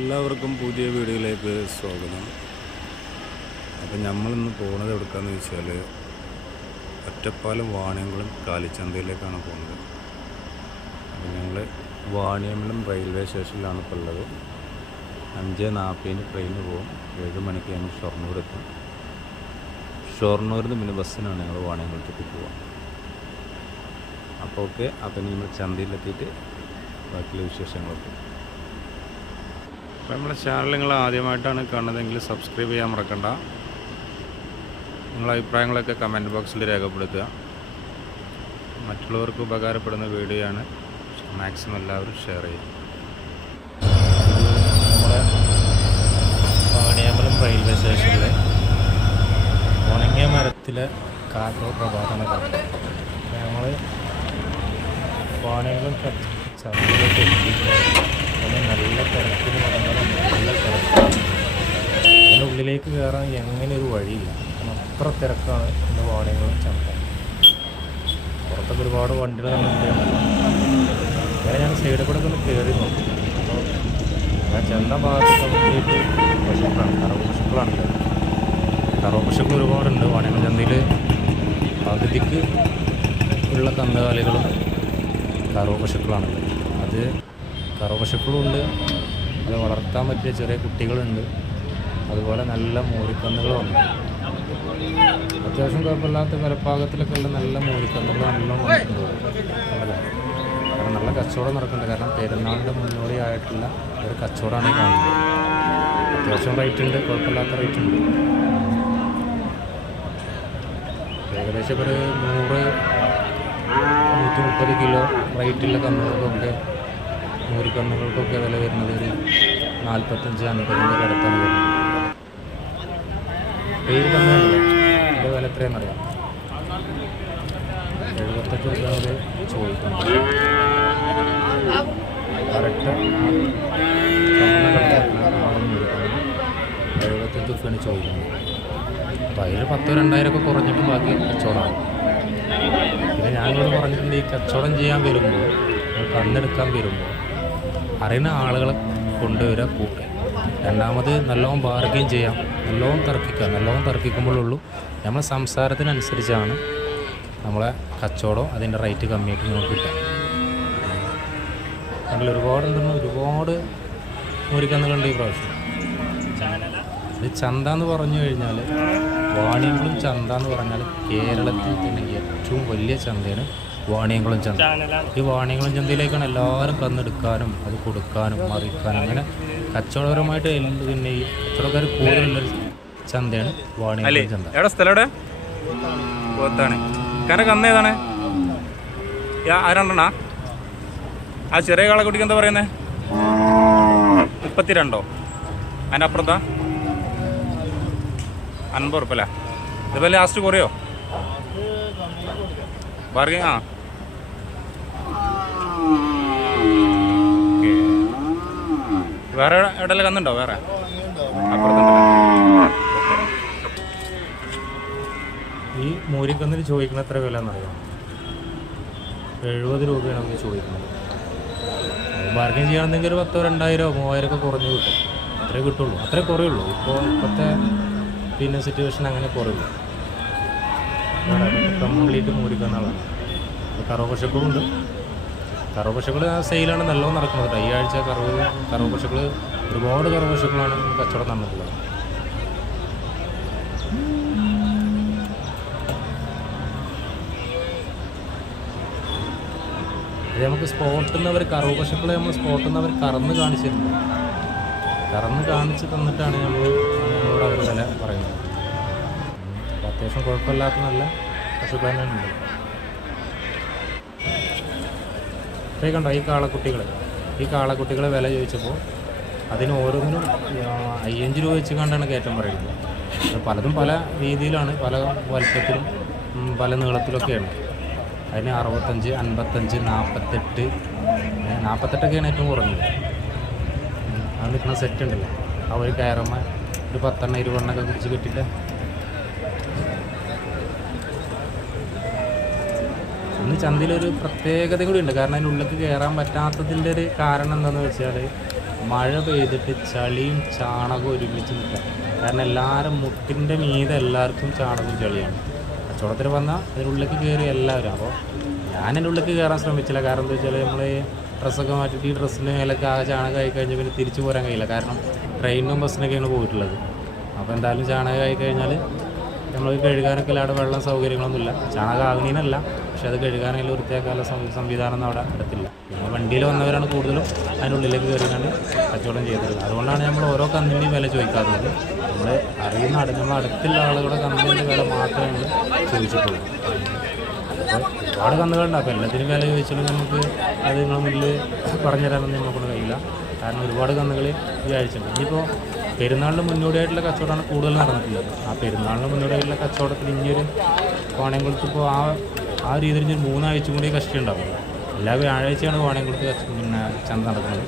എല്ലാവർക്കും പുതിയ വീഡിയോയിലേക്ക് സ്വാഗതം. അപ്പം നമ്മളിന്ന് പോകുന്നത് എവിടേക്കാന്ന് വെച്ചാൽ ഒറ്റപ്പാലം വാണിയംകുളം കാലിച്ചന്തയിലേക്കാണ് പോകുന്നത് അപ്പം ഞങ്ങൾ വാണിയമ്പലം റെയിൽവേ സ്റ്റേഷനിലാണ് ഇപ്പോൾ ഉള്ളത്. അഞ്ച് നാൽപ്പതിന് ട്രെയിന് പോകും ഏഴ് മണിക്ക് ഞങ്ങൾ ഷൊർണൂർ എത്തും. ഷൊർണൂരിൽ നിന്ന് പിന്നെ ബസ്സിനാണ് ഞങ്ങൾ വാണിയംകുളത്തേക്ക് പോവാം. അപ്പോൾ ഓക്കെ അപ്പം നമ്മൾ ചന്തയിലെത്തിയിട്ട് ബാക്കിയുള്ള വിശേഷങ്ങളൊക്കെ അപ്പോൾ നമ്മുടെ ചാനൽ നിങ്ങൾ ആദ്യമായിട്ടാണ് കാണുന്നതെങ്കിൽ സബ്സ്ക്രൈബ് ചെയ്യാൻ മറക്കണ്ട. നിങ്ങളുടെ അഭിപ്രായങ്ങളൊക്കെ കമന്റ് ബോക്സിൽ രേഖപ്പെടുത്തുക. മറ്റുള്ളവർക്ക് ഉപകാരപ്പെടുന്ന വീഡിയോ ആണ് മാക്സിമം എല്ലാവരും ഷെയർ ചെയ്യും നമ്മുടെ വാണിയമ്പലം റെയിൽവേ സ്റ്റേഷനിലെ ഉണങ്ങിയ മരത്തിലെ കാറ്റോ പ്രഭാതമാണ് കാണുന്നത് ഞങ്ങൾ വാണിയമ്പലം ചർച്ചയിലേക്ക് ചന്തയിലേക്ക് എത്തി അത് നല്ല തിരക്കിന് പറഞ്ഞാൽ നല്ല തിരക്കാണ്. ഉള്ളിലേക്ക് കയറാൻ എങ്ങനെ ഒരു വഴിയില്ല. അത്ര തിരക്കാണ് എന്റെ വാണിയമ്പലം ചന്ത. പുറത്തൊക്കെ ഒരുപാട് വണ്ടികൾ അങ്ങനെ ഞാൻ സൈഡിൽ കൂടെ ഒന്ന് കയറി നോക്കി. ആ ചെന്ന ഭാഗത്ത് കംപ്ലീറ്റ് പശുക്കളാണ്. കറവ് പശുക്കളാണല്ലോ കറവ് പശുക്കൾ ഒരുപാടുണ്ട് വാണികൾ ചന്തയിൽ പകുതിക്ക് ഉള്ള കന്നുകാലികളും കറവ് പശുക്കളാണല്ലോ അത് കറവ് പശുക്കളുണ്ട് അത് വളർത്താൻ പറ്റിയ ചെറിയ കുട്ടികളുണ്ട്. അതുപോലെ നല്ല മൂരിക്കന്നുകളുണ്ട് അത്യാവശ്യം കുഴപ്പമില്ലാത്ത വിലപ്പാകത്തിലൊക്കെ ഉള്ള നല്ല മൂരിക്കന്നുകൾ നല്ല കാരണം നല്ല കച്ചവടം നടക്കുന്നുണ്ട്. കാരണം പെരുന്നാളിന്റെ മുന്നോടിയായിട്ടുള്ള ഒരു കച്ചവടമാണ് കാണുന്നത്. അത്യാവശ്യം റേറ്റ് ഉണ്ട്. കുഴപ്പമില്ലാത്ത റേറ്റ് ഉണ്ട്. ഏകദേശം ഒരു നൂറ് നൂറ്റി മുപ്പത് കിലോ റേറ്റുള്ള കന്നുകളൊക്കെ നൂറ് കന്നുകൾക്കൊക്കെ വില വരുന്നത് ഒരു നാൽപ്പത്തഞ്ച് അൻപതിന്റെ അടുത്താണ് വരുന്നത്. പേര് കന്നുണ്ടല്ലോ വില എത്രയാണെന്ന് അറിയാം. എഴുപത്തെട്ട് രൂപ അവർ ചോദിക്കുന്നുണ്ട് കറക്റ്റ് എഴുപത്തഞ്ച് രൂപയാണ് ചോദിക്കുന്നത്. അപ്പോൾ അതിൽ പത്തോ രണ്ടായിരം ഒക്കെ കുറഞ്ഞിട്ട് ബാക്കി കച്ചവടമാണ് പിന്നെ ഞാനിവിടെ പറഞ്ഞിട്ടുണ്ട് ഈ കച്ചവടം ചെയ്യാൻ വരുമ്പോൾ കണ്ണെടുക്കാൻ വരുമ്പോൾ അറിയുന്ന ആളുകളെ കൊണ്ടുവരിക കൂട്ടുക രണ്ടാമത് നല്ലോണം ബാർഗെയിൻ ചെയ്യാം നല്ലോണം തർക്കിക്കുക. നല്ലോണം തർക്കിക്കുമ്പോഴുള്ളൂ നമ്മളെ സംസാരത്തിനനുസരിച്ചാണ് നമ്മളെ കച്ചവടം അതിന്റെ റേറ്റ് കമ്മിയായിട്ട് നമുക്ക് കിട്ടുക. അതിൽ ഒരുപാട് എന്താണ്? ഒരുപാട് മുരിക്കന്നുകളുണ്ട് ഈ പ്രാവശ്യം. ഇത് ചന്ത എന്ന് പറഞ്ഞു കഴിഞ്ഞാൽ വാണിയംകുളം ചന്ത എന്ന് പറഞ്ഞാൽ കേരളത്തിൽ തന്നെ ഏറ്റവും വലിയ ചന്തയാണ് വാണിയംകുളം ചന്ത. ഈ വാണിയംകുളം ചന്തയിലേക്കാണ് എല്ലാവരും കന്നെടുക്കാനും അത് കൊടുക്കാനും മറിക്കാനും അങ്ങനെ കച്ചവടപരമായിട്ട് പിന്നെ ഈ കച്ചവടക്കാർ കൂടുതലുള്ളൊരു ചന്തയാണ് വാണിയംകുളം ചന്ത. എവിടെ സ്ഥലം എവിടെ? പോത്താണ്. കാരണം കന്ന് ഏതാണ്? ആ രണ്ടെണ്ണ? ആ ചെറിയ കാളക്കുട്ടിക്ക് എന്താ പറയുന്നത് മുപ്പത്തിരണ്ടോ? അതിന്റെ അപ്പുറത്താ അൻപത് ഉറപ്പല്ലേ ഇതുപോലെ ലാസ്റ്റ് കുറയോ? ആ ഓക്കേ. വേറെ എവിടെയെല്ലാം കന്നുണ്ടോ? വേറെ. ഈ മൂരിക്കന്നിന് ചോദിക്കുന്ന എത്ര വില എന്നറിയാം? എഴുപത് രൂപയാണ് അവർ ചോദിക്കുന്നത്. ബാർഗിൻ ചെയ്യണമെന്നെങ്കിൽ ഒരു പത്തോ രണ്ടായിരോ മൂവായിരം ഒക്കെ കുറഞ്ഞ് കിട്ടും. അത്രേ കിട്ടുള്ളൂ. അത്രേ കുറയുള്ളൂ. ഇപ്പോൾ ഇപ്പോഴത്തെ പിന്നെ സിറ്റുവേഷൻ അങ്ങനെ കുറയുള്ളൂ കംപ്ലീറ്റ് കറവ് പശുക്കളുണ്ട് കറവ് പശുക്കൾ ആ സെയിലാണ് നല്ലോണം നടക്കുന്നത്. ഈ ആഴ്ച കറവ് കറവ് ഒരുപാട് കറവ് കച്ചവടം നടന്നിട്ടുള്ളത്. നമുക്ക് സ്പോട്ടിൽ നിന്ന് അവർ കറവ് പശുക്കളെ നമ്മൾ സ്പോട്ടിൽ നിന്ന് അവർ കറന്ന് കാണിച്ചിരുന്നു കറന്ന് കാണിച്ച് തന്നിട്ടാണ് നമ്മൾ നമ്മളോട് അവർ വില പറയുന്നത്. അത്യാവശ്യം കുഴപ്പമില്ലാത്ത നല്ല പശുക്കൾ തന്നെ കണ്ടോ ഈ കാളക്കുട്ടികൾ ഈ കാളക്കുട്ടികളെ വില ചോദിച്ചപ്പോൾ അതിന് ഓരോന്നിനും അയ്യഞ്ച് രൂപ വെച്ച് കണ്ടാണ് കയറ്റം പറയുന്നത്. അത് പലതും പല രീതിയിലാണ് പല വലുപ്പത്തിലും പല നീളത്തിലൊക്കെയാണ്. അതിന് അറുപത്തഞ്ച് അൻപത്തഞ്ച് നാൽപ്പത്തെട്ട് നാൽപ്പത്തെട്ടൊക്കെയാണ് ഏറ്റവും കുറഞ്ഞത്. അത് നിൽക്കുന്ന സെറ്റ് ഉണ്ടല്ലോ? ആ ഒരു കയറമ്മ ഒരു പത്തെണ്ണ ഇരുപതെണ്ണൊക്കെ കുടിച്ച് കെട്ടിയിട്ട് ഇന്ന് ചന്തയിലൊരു പ്രത്യേകത കൂടി ഉണ്ട്. കാരണം അതിന്റെ ഉള്ളിലേക്ക് കയറാൻ പറ്റാത്തതിന്റെ ഒരു കാരണം എന്താണെന്ന് വെച്ചാൽ മഴ പെയ്തിട്ട് ചളിയും ചാണകവും ഒരുമിച്ച് നിൽക്കാം കാരണം എല്ലാവരും മുട്ടിന്റെ മീതെ എല്ലാവർക്കും ചാണകവും ചളിയാണ്. കച്ചവടത്തിന് വന്നാൽ അതിനുള്ളിലേക്ക് കയറി എല്ലാവരും. അപ്പോൾ ഞാൻ എന്റെ ഉള്ളിലേക്ക് കയറാൻ ശ്രമിച്ചില്ല. കാരണം എന്താ വെച്ചാൽ നമ്മൾ ഡ്രസ്സൊക്കെ മാറ്റിയിട്ട് ഈ ഡ്രസ്സിന് മേലൊക്കെ ആ ചാണകം ആയി കഴിഞ്ഞാൽ പിന്നെ തിരിച്ചു പോരാൻ കഴിയില്ല. കാരണം ട്രെയിനിനും ബസ്സിനൊക്കെയാണ് പോയിട്ടുള്ളത്. അപ്പോൾ എന്തായാലും ചാണകം ആയി കഴിഞ്ഞാൽ നമ്മൾ കഴുകാനൊക്കെ അവിടെ വെള്ളം സൗകര്യങ്ങളൊന്നുമില്ല. ചാണകം ആകുന്നതിനല്ല പക്ഷെ അത് കഴുകാനുള്ള വൃത്തിയാക്കാനുള്ള സംവിധാനം അവിടെ അടുത്തില്ല പിന്നെ വണ്ടിയിൽ വന്നവരാണ് കൂടുതലും അതിനുള്ളിലേക്ക് കയറിയാണ് കച്ചവടം ചെയ്തത്. അതുകൊണ്ടാണ് നമ്മൾ ഓരോ കന്നിന്റെയും വില ചോദിക്കാറുള്ളത്. നമ്മൾ അറിയുന്ന അടുത്ത് നമ്മൾ അടുത്തുള്ള ആളുകളുടെ കന്നിന്റെ വില മാത്രമേ നമ്മൾ ചോദിച്ചിട്ടുള്ളൂ. ഒരുപാട് കന്നുകളുണ്ട് അപ്പോൾ എല്ലാത്തിനും വില ചോദിച്ചാലും നമുക്ക് അത് നിങ്ങളുടെ മുന്നിൽ പറഞ്ഞു തരാനൊന്നും നമുക്കൊണ്ട് കഴിയില്ല. കാരണം ഒരുപാട് കന്നുകൾ വിചാരിച്ചിട്ടുണ്ട്. ഇനിയിപ്പോൾ പെരുന്നാളിന് മുന്നോടിയായിട്ടുള്ള കച്ചവടമാണ് കൂടുതൽ നടന്നിട്ടുള്ളത്. ആ പെരുന്നാളിന് മുന്നോടിയായിട്ടുള്ള കച്ചവടത്തിൽ ഇനിയൊരു കോണയംകുളത്ത് ഇപ്പോൾ ആ ആ രീതിയിൽ ഇനി മൂന്നാഴ്ച കൂടി കഷ്ടി ഉണ്ടാവും. എല്ലാ വ്യാഴാഴ്ചയാണ് കോണയംകുളത്ത് പിന്നെ ചന്ത നടക്കുന്നത്.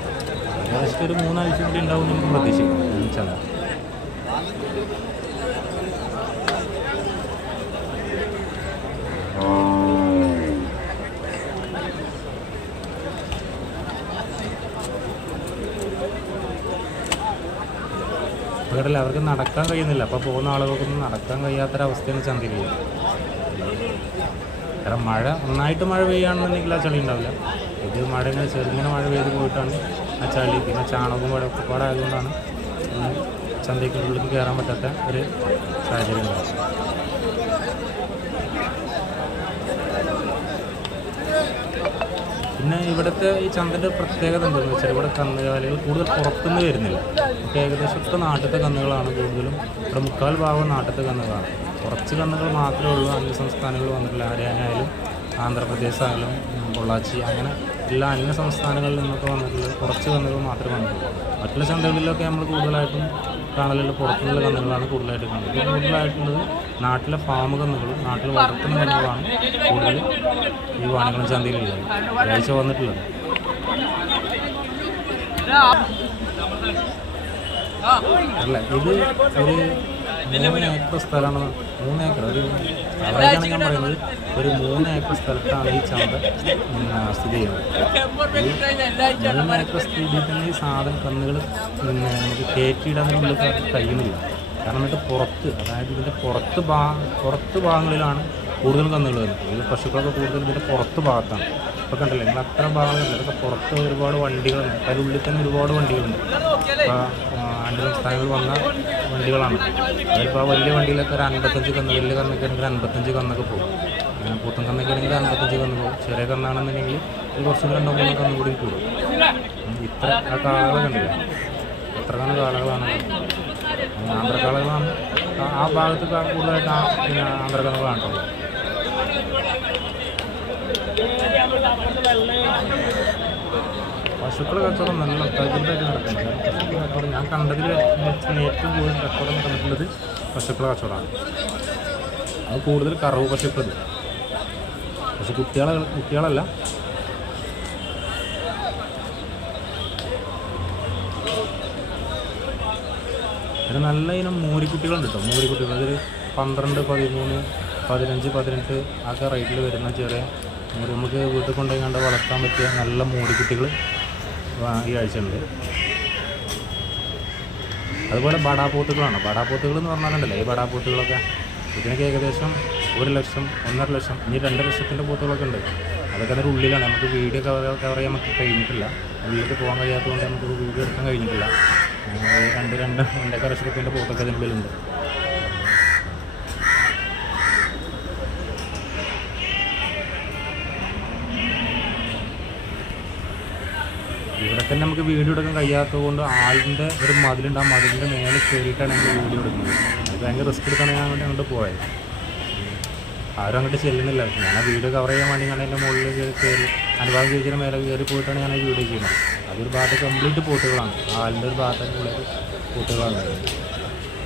ഏകദേശം ഒരു മൂന്നാഴ്ച കൂടി ഉണ്ടാവും നമുക്ക് പ്രതീക്ഷിക്കാം ഈ അതുകൊണ്ടല്ല അവർക്ക് നടക്കാൻ കഴിയുന്നില്ല. അപ്പോൾ പോകുന്ന ആളുകൾക്കൊന്നും നടക്കാൻ കഴിയാത്തൊരവസ്ഥയാണ് ചന്തയിൽ കാരണം മഴ നന്നായിട്ട് മഴ പെയ്യുകയാണെന്നുണ്ടെങ്കിൽ ആ ചളി ഉണ്ടാവില്ല. ഇത് മഴ ഇങ്ങനെ ചെറുങ്ങനെ മഴ പെയ്ത് പോയിട്ടാണ് ആ ചളി. പിന്നെ ചാണകവും കൂടെ ഒക്കെ കൂടെ ആയതുകൊണ്ടാണ് ഇന്ന് ചന്തയ്ക്കുള്ളിലേക്ക് കയറാൻ പറ്റാത്ത ഒരു സാഹചര്യം പിന്നെ ഇവിടുത്തെ ഈ ചന്തന്റെ പ്രത്യേകത എന്താണെന്ന് വെച്ചാൽ ഇവിടെ കന്നുകാലികൾ കൂടുതൽ പുറത്തുനിന്ന് വരുന്നില്ല. ഇപ്പോൾ ഏകദേശം ഒക്കെ നാട്ടിലത്തെ കന്നുകളാണ് കൂടുതലും. ഇവിടെ മുക്കാൽ ഭാഗം നാട്ടിലത്തെ കന്നുകളാണ്. കുറച്ച് കന്നുകൾ മാത്രമേ ഉള്ളൂ. അന്യ സംസ്ഥാനങ്ങൾ വന്നിട്ടില്ല. ഹരിയാന ആയാലും ആന്ധ്രാപ്രദേശ് ആയാലും പൊള്ളാച്ചി അങ്ങനെ എല്ലാ അന്യ സംസ്ഥാനങ്ങളിൽ നിന്നൊക്കെ വന്നിട്ടുള്ള കുറച്ച് കന്നുകൾ മാത്രമേ വന്നിട്ടുള്ളൂ. മറ്റുള്ള ചന്തകളിലൊക്കെ നമ്മൾ കൂടുതലായിട്ടും കാണലുള്ള പുറത്തുനിന്നുള്ള കന്നുകളാണ് കൂടുതലായിട്ട് കാണുന്നത്. കൂടുതലായിട്ടുള്ളത് നാട്ടിലെ ഫാം കന്നുകളും നാട്ടിൽ വളർത്തുന്ന കന്നുകളാണ്. കൂടുതൽ ഈ വാണികളും ചന്തയിലുള്ളത് ഒരാഴ്ച വന്നിട്ടുള്ളത്. അല്ല ഇത് ഒരു മൂന്ന് ഏക്കർ സ്ഥലമാണ്. മൂന്ന് ഏക്കർ ഒരു അവരാണ് ഞാൻ പറയുന്നത്. ഒരു മൂന്ന് ഏക്കർ സ്ഥലത്താണ് ഈ ചന്ത സ്ഥിതി ചെയ്യുന്നത്. മൂന്ന് ഏക്കർ സ്ഥിതി തന്നെ ഈ സാധനം കന്നുകൾ നമുക്ക് കയറ്റിയിടാനുള്ള കഴിയുന്നില്ല. കാരണം എന്നിട്ട് പുറത്ത് അതായത് ഇതിന്റെ പുറത്ത് ഭാ പുറത്ത് ഭാഗങ്ങളിലാണ് കൂടുതൽ കന്നുകൾ വരുന്നത് ഇത് പശുക്കളൊക്കെ കൂടുതൽ ഇതിന്റെ പുറത്ത് ഭാഗത്താണ്. ഇപ്പോൾ കണ്ടില്ലേ നിങ്ങൾ അത്ര ഭാഗങ്ങളുണ്ട് ഇതൊക്കെ പുറത്ത് ഒരുപാട് വണ്ടികളുണ്ട് അതിനുള്ളിൽ തന്നെ ഒരുപാട് വണ്ടികളുണ്ട്. ഇപ്പോൾ അന്യ സംസ്ഥാനങ്ങളിൽ വന്ന വണ്ടികളാണ്. അതിപ്പോൾ ആ വലിയ വണ്ടിയിലൊക്കെ ഒരു അൻപത്തഞ്ച് കന്ന് വലിയ കന്നൊക്കെ ആണെങ്കിൽ അൻപത്തഞ്ച് കന്നൊക്കെ പോകും. പൂത്തൻ കന്നൊക്കെ ആണെങ്കിൽ അൻപത്തഞ്ച് കന്ന് പോകും. ചെറിയ കന്നാണെന്നുണ്ടെങ്കിൽ ഒരു കുറച്ചും രണ്ടോ മൂന്നോ കന്ന് കൂടി കൂടും. ഇത്ര ആ കാളകൾ കണ്ടില്ല? എത്ര കന്ന് കാളകളാണ് ആന്ധ്രക്കാളകളാണ് ആ- ഭാഗത്ത് കൂടുതലായിട്ട് ആ പിന്നെ ആന്ധ്രക്കാളകളാണ് പശുക്കളെ കച്ചവടം നല്ല തകൃതായിട്ട് നടക്കുന്നുണ്ട്. കച്ചവടം ഞാൻ കണ്ടതിൽ ഏറ്റവും കൂടുതൽ കച്ചവടം നടന്നിട്ടുള്ളത് പശുക്കളെ കച്ചവടമാണ്. അത് കൂടുതൽ കറവ് പശുക്കൾ പക്ഷെ കുട്ടികളെ കുട്ടികളല്ല. പിന്നെ നല്ല ഇനം മൂരിക്കുട്ടികളുണ്ട് കേട്ടോ മൂരിക്കുട്ടികൾ. അതിൽ പന്ത്രണ്ട് പതിമൂന്ന് പതിനഞ്ച് പതിനെട്ട് ആ റേറ്റിൽ വരുന്ന ചെറിയ മൂരി നമുക്ക് വീട്ടിൽ കൊണ്ടുപോയി കണ്ട് വളർത്താൻ പറ്റിയ നല്ല മൂടിക്കുട്ടികൾ ഈ ഉണ്ട് അതുപോലെ ബടാപോത്തുകളാണ്. ബടാപോത്തുകൾ എന്ന് പറഞ്ഞാലുണ്ടല്ലോ ഈ ബടാപോത്തുകളൊക്കെ ഇതിനൊക്കെ ഏകദേശം ഒരു ലക്ഷം ഒന്നര ലക്ഷം ഇനി രണ്ട് ലക്ഷത്തിന്റെ പോത്തുകളൊക്കെ ഉണ്ട്. അതൊക്കെ അതിന്റെ ഉള്ളിലാണ്. നമുക്ക് വീഡിയോ കവർ കവർ ചെയ്യാൻ നമുക്ക് കഴിഞ്ഞിട്ടില്ല. ഉള്ളിലേക്ക് പോകാൻ കഴിയാത്തതുകൊണ്ട് നമുക്ക് വീഡിയോ എടുക്കാൻ കഴിഞ്ഞിട്ടില്ല. രണ്ട് രണ്ട് രണ്ടൊക്കെ ലക്ഷത്തിന്റെ പൂത്തൊക്കെ പോത്തൊക്കെ അതിനുള്ളിലുണ്ട് ഇവിടെ തന്നെ നമുക്ക് വീഡിയോ എടുക്കാൻ കഴിയാത്തത് കൊണ്ട് ആളിന്റെ ഒരു മതിലുണ്ട്. ആ മതിലിന്റെ മേലെ കയറിയിട്ടാണ് ഞങ്ങൾ വീഡിയോ എടുക്കുന്നത്. അത് ഭയങ്കര റിസ്ക് എടുക്കാൻ ഞാൻ വേണ്ടി അങ്ങോട്ട് പോയത്. ആരും അങ്ങോട്ട് ചെല്ലുന്നില്ല. ഞാൻ ആ വീഡിയോ കവർ ചെയ്യാൻ വേണ്ടി ഞാൻ എന്റെ മുകളിൽ കയറി അനുഭാവം ചേച്ചിയുടെ മേലെ കയറി പോയിട്ടാണ് ഞാൻ ആ വീഡിയോ ചെയ്യുന്നത്. അതൊരു ഭാഗത്ത് കംപ്ലീറ്റ് പോട്ടുകളാണ്. ആളിന്റെ ഒരു ഭാഗത്തൊക്കെ ഉള്ള പോട്ടുകളാണ്.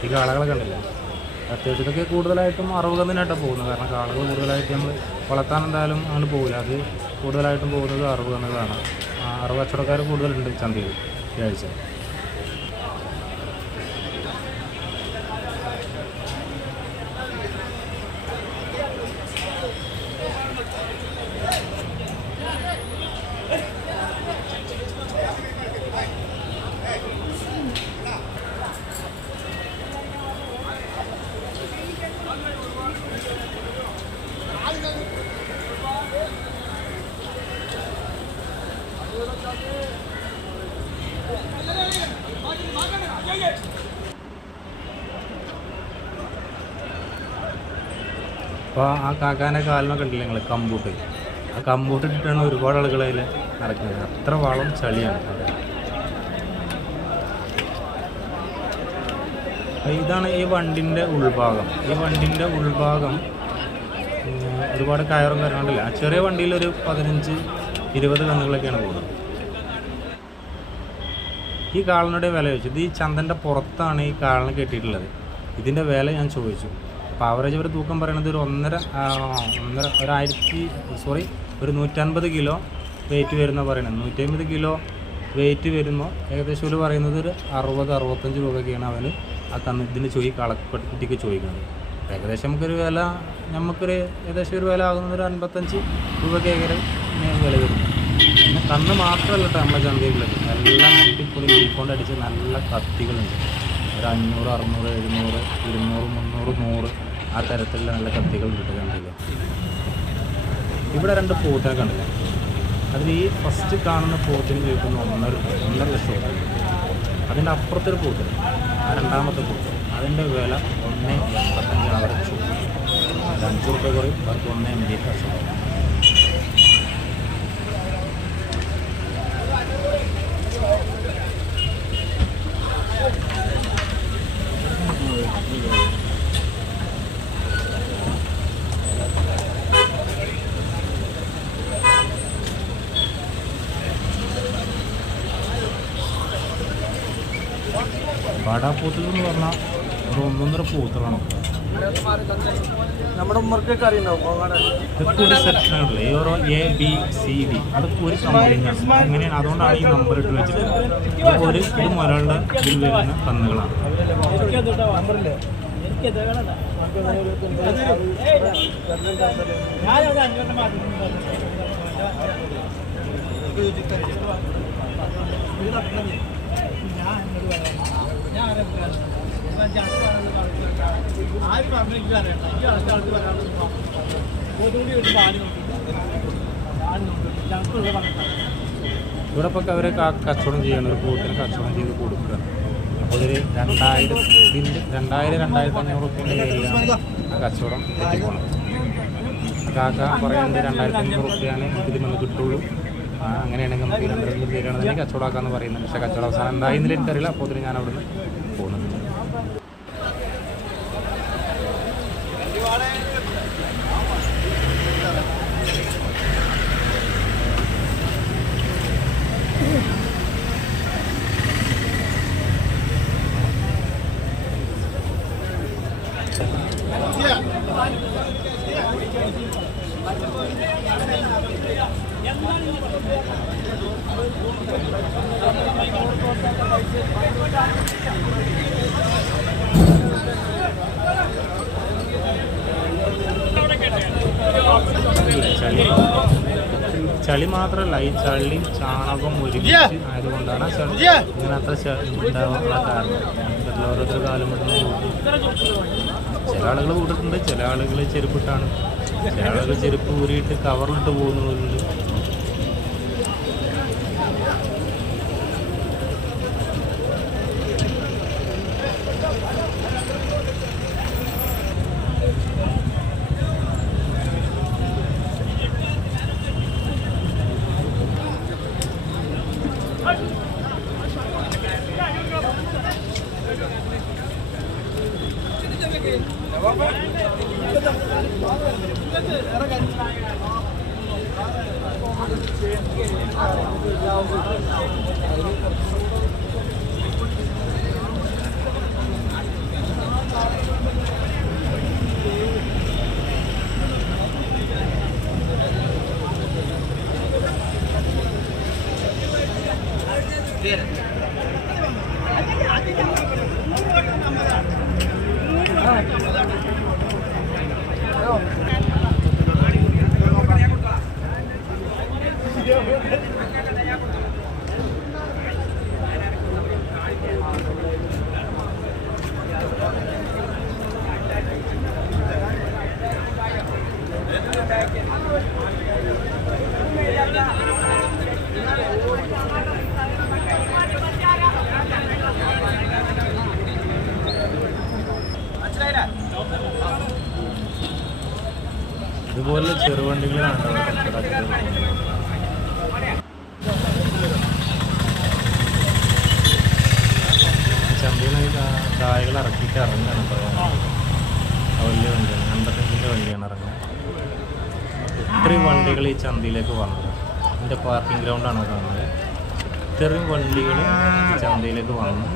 ഈ കാളകളൊക്കെ ഉണ്ടല്ല അത്യാവശ്യത്തൊക്കെ കൂടുതലായിട്ടും അറവ് കന്നിനായിട്ടാണ് പോകുന്നത്. കാരണം കാളകൾ കൂടുതലായിട്ട് നമ്മൾ വളർത്താൻ എന്തായാലും അങ്ങനെ പോകില്ല. അത് കൂടുതലായിട്ടും പോകുന്നത് കന്നുകളാണ് ആ അറവ് കച്ചവടക്കാർ കൂടുതലുണ്ട് ചന്തയിൽ ഈ ആഴ്ച. അപ്പോൾ ആ കാക്കാനെ കാലിനെ കണ്ടില്ല ഞങ്ങൾ കമ്പൂട്ട്. ആ കമ്പൂട്ട് ഇട്ടാണ് ഒരുപാട് ആളുകൾ അതിൽ നടക്കുന്നത്. അത്ര വളം ചളിയാണ്. ഇതാണ് ഈ വണ്ടിന്റെ ഉൾഭാഗം. ഈ വണ്ടിന്റെ ഉൾഭാഗം ഒരുപാട് കയറും കാര്യങ്ങളുണ്ടല്ലോ ആ ചെറിയ വണ്ടിയിൽ ഒരു പതിനഞ്ച് ഇരുപത് കന്നുകളൊക്കെയാണ് പോകുന്നത്. ഈ കാളിനുടെ വില ചോദിച്ചു. ഇത് ഈ ചന്തന്റെ പുറത്താണ് ഈ കാളിന് കെട്ടിയിട്ടുള്ളത്. ഇതിന്റെ വില ഞാൻ ചോദിച്ചു. അപ്പോൾ ആവറേജ് ഒരു തൂക്കം പറയണത് ഒരു ഒന്നര ഒന്നര ഒരായിരത്തി സോറി ഒരു നൂറ്റൻപത് കിലോ വെയിറ്റ് വരുന്ന പറയണത്. നൂറ്റമ്പത് കിലോ വെയിറ്റ് വരുമ്പോൾ ഏകദേശം ഒരു പറയുന്നത് ഒരു അറുപത് അറുപത്തഞ്ച് രൂപയൊക്കെയാണ് അവന് ആ കന്ന് ഇതിന് ചോയി കളക്കുട്ടിക്ക് ചോദിക്കുന്നത്. ഏകദേശം നമുക്കൊരു വില നമുക്കൊരു ഏകദേശം ഒരു വില ആകുന്നത് ഒരു അൻപത്തഞ്ച് രൂപയ്ക്ക് ഏകദേശം വില വരും. കണ്ണ് മാത്രമല്ല കേട്ടോ നമ്മളെ ചന്തയിലുള്ളത്. നല്ല അടിപൊളി ബീഫോണ്ട് അടിച്ച് നല്ല കത്തികളുണ്ട്. ഒരു അഞ്ഞൂറ് അറുന്നൂറ് എഴുന്നൂറ് ഇരുന്നൂറ് മുന്നൂറ് നൂറ് ആ തരത്തിലുള്ള നല്ല കത്തികളുണ്ട് കേട്ടോ ചന്തയിൽ ഇവിടെ രണ്ട് പോത്തിനെ കണ്ടില്ല? അതിൽ ഈ ഫസ്റ്റ് കാണുന്ന പോത്തിന് ചോദിക്കുന്ന ഒന്നര ഒന്നര ലക്ഷം അതിന്റെ അപ്പുറത്തൊരു പോത്ത് ആ രണ്ടാമത്തെ പോത്ത് അതിന്റെ വില ഒന്ന് എൺപത്തഞ്ചാണ് അവിടെ ചോദിക്കുന്നത് അഞ്ച് റുപ്യ കുറയും അവർക്ക് ഒന്ന് എം ബി വാടാപ്പൂത്തുകൾ എന്ന് പറഞ്ഞാൽ ഒരു ഒന്നൊന്നര പൂത്തുകളാണ്. നമ്മുടെ ഉമ്മർക്കൊക്കെ അറിയുണ്ടാവും പോകാൻ ഇതൊക്കെ ഒരു സെക്ഷനാണല്ലോ ഓരോ എ ബി സി ഡി അതൊക്കെ ഒരു കമ്പനിയാണ് അങ്ങനെയാണ്. അതുകൊണ്ടാണ് ഈ നമ്പർ ഇട്ട് വെച്ചിട്ടുള്ളത് ഇതൊക്കെ ഒരു ഇത് ഇതിൽ വരുന്ന കന്നുകളാണ്. ഇവിടെ ഇപ്പോൾ അവരെ കച്ചവടം ചെയ്യണം ഒരു കൂട്ടിന് കച്ചവടം ചെയ്ത് കൊടുക്കുക. അപ്പോൾ ഒരു രണ്ടായിരത്തിന്റെ രണ്ടായിരം രണ്ടായിരത്തി അഞ്ഞൂറ് റുപ്യന്റെ ആ കച്ചവടം എത്തിപ്പോണം കാക്ക പറയുന്നത് രണ്ടായിരത്തി അഞ്ഞൂറ് നമുക്ക് ഇതിൽ നിന്ന് കിട്ടുള്ളൂ. അങ്ങനെയാണെങ്കിൽ നമുക്ക് ഈ രണ്ടായിരത്തി പേരാണെന്നുണ്ടെങ്കിൽ കച്ചവടമാക്കാമെന്ന് പറയുന്നത് പക്ഷേ കച്ചവട അവസാനം എന്തായെന്നില്ല എനിക്കറിയില്ല. അപ്പോൾ ഇതിന് ഞാൻ അവിടെ നിന്ന് പോകുന്നുണ്ട് ചളി ചളി മാത്രമല്ല ചള്ളി ചളി ചാണകം ഒരുമിച്ച് ആയതുകൊണ്ടാണ് ഇങ്ങനെ അത്ര ഉണ്ടാവാനുള്ള കാരണം. ഓരോരുത്തർ കാലം പെട്ടെന്ന് ചില ആളുകൾ കൂട്ടിട്ടുണ്ട് ചില ആളുകൾ ചെരുപ്പിട്ടാണ്. ചില ആളുകൾ ചെരുപ്പ് ഊരിയിട്ട് കവറിലിട്ട് പോകുന്നവരുണ്ട്. Yeah. ഈ ചന്തയിലേക്ക് വന്നത്. എന്റെ പാർക്കിംഗ് ഗ്രൗണ്ടാണ് കാണുന്നത്. ഇത്രയും വണ്ടികൾ ചന്തയിലേക്ക് വന്നു.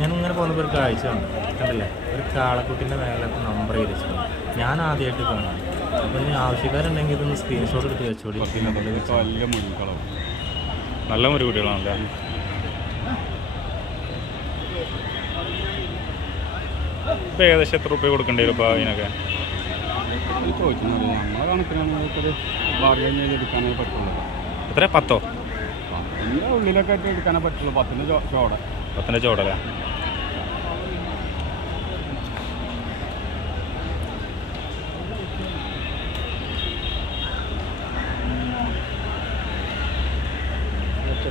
ഞാനിങ്ങനെ പോകുന്നപ്പോൾ ഒരു കാഴ്ച കണ്ടു. കണ്ടില്ലേ? ഒരു കാളക്കുട്ടിന്റെ മേലൊക്കെ നമ്പർ ചെയ്തിട്ടുണ്ട്. ഞാൻ ആദ്യമായിട്ട് കാണാം അപ്പം ഇനി ആവശ്യക്കാരുണ്ടെങ്കിൽ ഇതൊന്ന് സ്ക്രീൻഷോട്ട് എടുത്ത് വെച്ചോളി. നല്ല മുടിക്കളവും നല്ല മുടി കുട്ടികളാണല്ലേ? ഇപ്പം ഏകദേശം എത്ര റുപ്യ കൊടുക്കേണ്ടി വരും ഇപ്പോൾ അതിനൊക്കെ ചോദിക്കുന്നത് നമ്മളെ കണക്കിനാണ് നമുക്കൊരു ബാർഗൈൻ ചെയ്ത് എടുക്കാനേ പറ്റുള്ളൂ. എത്ര പത്തോ? പത്തിന്റെ ഉള്ളിലൊക്കെ ആയിട്ട് എടുക്കാനേ പറ്റുള്ളൂ. പത്തിന്റെ ചോ ചോട. പത്തിന്റെ ചോടല്ലേ?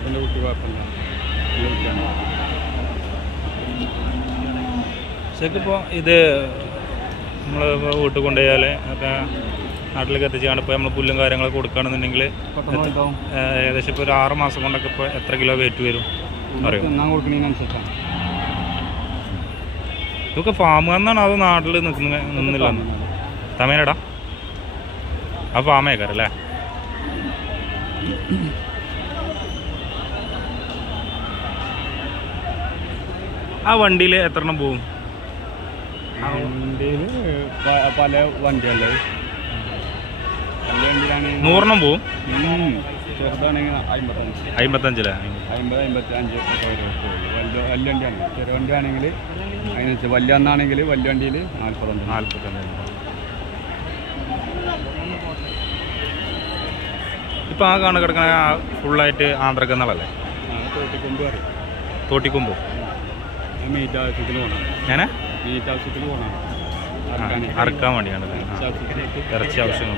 ലക്ഷത്തിന്റെ കുട്ടി കുഴപ്പമില്ല. ശരിക്കിപ്പോൾ. ഇത് നമ്മൾ വീട്ടിൽ കൊണ്ടുപോയാൽ ഒക്കെ നാട്ടിലേക്ക് എത്തിച്ചാണ് ഇപ്പോൾ നമ്മൾ പുല്ലും കാര്യങ്ങളൊക്കെ കൊടുക്കുകയാണെന്നുണ്ടെങ്കിൽ ഏകദേശം ഇപ്പോൾ ഒരു ആറ് മാസം കൊണ്ടൊക്കെ ഇപ്പോൾ എത്ര കിലോ വെയിറ്റ് വരും ഇതൊക്കെ ഫാമ് എന്നാണ് അത് നാട്ടിൽ നിൽക്കുന്ന നിന്നില്ല? തമേനടാ ആ ഫാമേക്കാരല്ലേ ആ വണ്ടിയിൽ എത്ര എണ്ണം പോകും? വണ്ടിയിൽ പല വണ്ടിയിലാണ് നൂറെണ്ണം പോവും. ചെറുതാണെങ്കിൽ അമ്പത്തഞ്ച് അമ്പത് അമ്പത്തി അഞ്ച് വലിയ വലിയ വണ്ടിയാണ്. ചെറിയ വണ്ടിയാണെങ്കിൽ അതിനനുസരിച്ച് വലിയ ഒന്നാണെങ്കിൽ വലിയ വണ്ടിയിൽ നാൽപ്പത്തഞ്ച് നാൽപ്പത്തഞ്ച് ഇപ്പം ആ കാണു കിടക്കണ ഫുള്ളായിട്ട് ആന്ധ്രക്കെന്നാളല്ലേ തോട്ടിക്കൊമ്പ് തോട്ടിക്കുമ്പോ. മീറ്റ് ആവശ്യത്തിന് പോകണം ഞാൻ മീറ്റ് ആവശ്യത്തിന് പോകണം അറക്കാനേ. അറക്കാൻ വേണ്ടിയാണല്ലേ ഇറച്ചി ആവശ്യങ്ങൾ.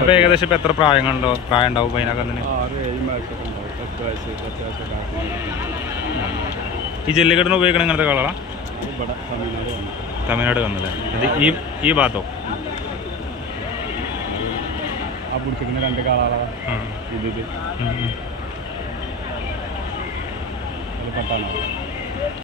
അപ്പോൾ ഏകദേശം ഇപ്പോൾ എത്ര പ്രായങ്ങളുണ്ടോ? പ്രായം ഉണ്ടാവും. അതിനകത്ത് ഈ ജെല്ലിക്കെട്ടിന് ഉപയോഗിക്കണ ഇങ്ങനത്തെ കളറാ തമിഴ്നാട് വന്നല്ലേ ഇത് ഈ ഈ ഭാഗത്തോ? ആ പിടിച്ചിരിക്കുന്ന രണ്ട് കളറാ ഇത് ഇത് ഉം, ഉം. അത് പട്ടാണോ